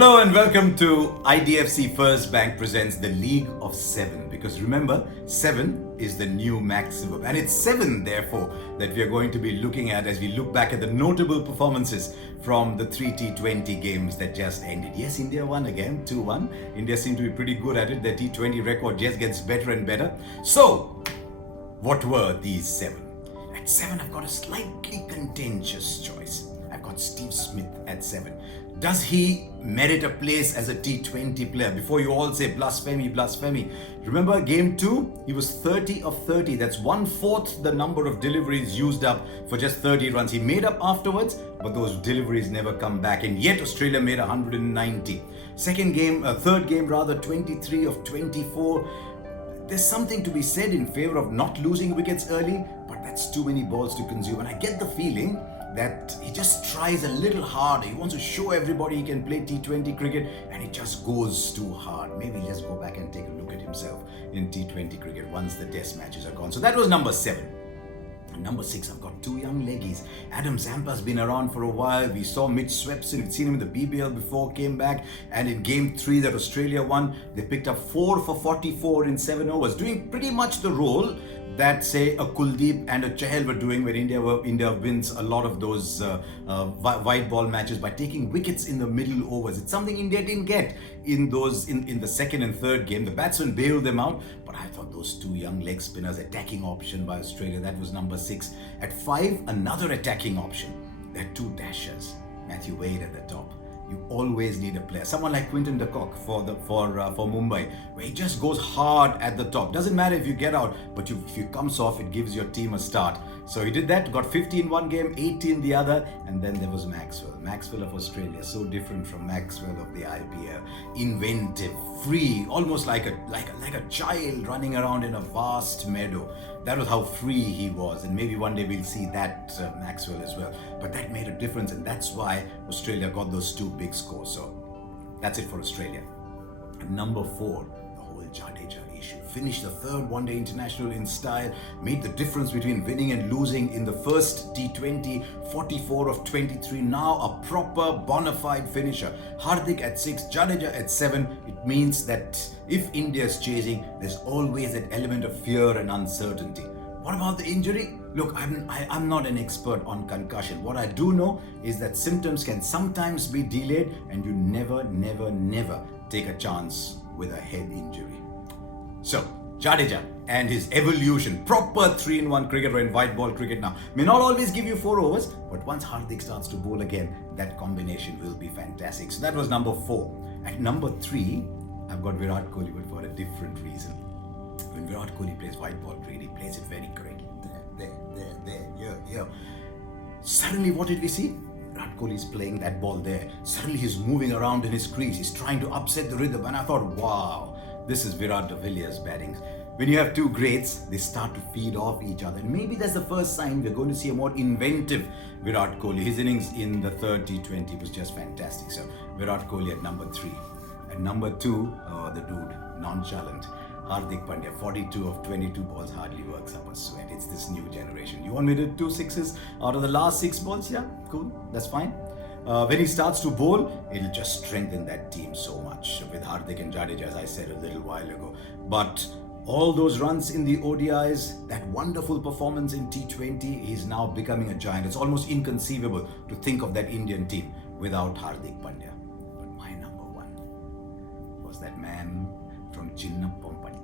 Hello and welcome to IDFC FIRST Bank presents the League of Seven. Because remember, 7 is the new maximum. And it's 7, therefore, that we are going to be looking at as we look back at the notable performances from the 3 T20 games that just ended. Yes, India won again, 2-1. India seemed to be pretty good at it. Their T20 record just gets better and better. So, what were these 7? At 7, I've got a slightly contentious choice. I've got Steve Smith at 7. Does he merit a place as a T20 player? Before you all say blasphemy, blasphemy. Remember game 2? He was 30 of 30. That's 1/4 the number of deliveries used up for just 30 runs. He made up afterwards, but those deliveries never come back. And yet Australia made 190. Third game, 23 of 24. There's something to be said in favor of not losing wickets early, but that's too many balls to consume. And I get the feeling that he just tries a little harder. He wants to show everybody he can play T20 cricket and it just goes too hard. Maybe he'll just go back and take a look at himself in T20 cricket once the test matches are gone. So that was number 7. And number 6, I've got 2 young leggies. Adam Zampa's been around for a while. We saw Mitch Swepson. We'd seen him in the BBL before, came back. And in game 3 that Australia won, they picked up 4 for 44 in 7 overs, doing pretty much the role that, say, a Kuldeep and a Chahal were doing when India wins a lot of those wide ball matches by taking wickets in the middle overs. It's something India didn't get in the second and third game. The batsmen bailed them out, but I thought those 2 young leg spinners, attacking option by Australia, that was number 6. At 5, another attacking option. There are 2 dashers. Matthew Wade at the top. You always need a player. Someone like Quinton de Kock for Mumbai, where he just goes hard at the top. Doesn't matter if you get out, but if you comes off, it gives your team a start. So he did that, got 50 in one game, 80 in the other, and then there was Maxwell. Maxwell of Australia, so different from Maxwell of the IPL. Inventive, free, almost like a child running around in a vast meadow. That was how free he was, and maybe one day we'll see that Maxwell as well. But that made a difference, and that's why Australia got those 2 big scores. So that's it for Australia. And number 4, the whole Jadeja issue. Finished the 3rd one-day international in style, made the difference between winning and losing in the first T20, 44 of 23, now a proper bona fide finisher. Hardik at 6, Jadeja at 7. It means that if India is chasing, there's always that element of fear and uncertainty. What about the injury? Look, I'm not an expert on concussion. What I do know is that symptoms can sometimes be delayed, and you never take a chance with a head injury. So, Jadeja and his evolution, proper 3-in-1 cricketer in white ball cricket now, may not always give you 4 overs, but once Hardik starts to bowl again, that combination will be fantastic. So that was number 4. At number 3, I've got Virat Kohli, but for a different reason. When Virat Kohli plays white ball cricket, he plays it very correctly. There, here. Suddenly, what did we see? Virat Kohli is playing that ball there. Suddenly, he's moving around in his crease. He's trying to upset the rhythm. And I thought, wow, this is Virat de Villiers batting. When you have 2 greats, they start to feed off each other. And maybe that's the first sign we're going to see a more inventive Virat Kohli. His innings in the 3rd T20 was just fantastic. So, Virat Kohli at number 3. At number 2, the dude, nonchalant. Hardik Pandya, 42 of 22 balls, hardly works up a sweat. It's this new generation. You want me to do 2 sixes out of the last 6 balls? Yeah, cool, that's fine. When he starts to bowl, it'll just strengthen that team so much with Hardik and Jadeja, as I said a little while ago. But all those runs in the ODIs, that wonderful performance in T20, he's now becoming a giant. It's almost inconceivable to think of that Indian team without Hardik Pandya. But my number 1 was that man from Chinnappampatti.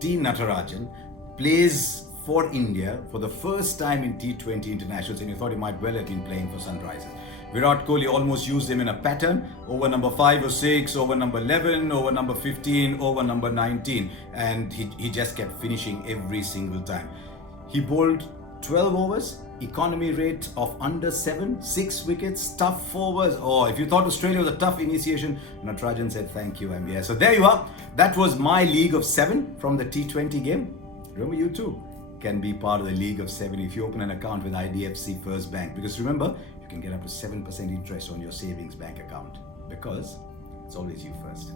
T. Natarajan plays for India for the first time in T20 internationals, and you thought he might well have been playing for Sunrisers. Virat Kohli almost used him in a pattern, over number 5 or 6, over number 11, over number 15, over number 19, and he just kept finishing every single time. He bowled 12 overs, economy rate of under 7, 6 wickets, tough 4 overs. Oh, if you thought Australia was a tough initiation, Natarajan said, thank you, I'm here. So there you are. That was my League of 7 from the T20 game. Remember, you too can be part of the League of 7 if you open an account with IDFC FIRST Bank. Because remember, you can get up to 7% interest on your savings bank account. Because it's always you first.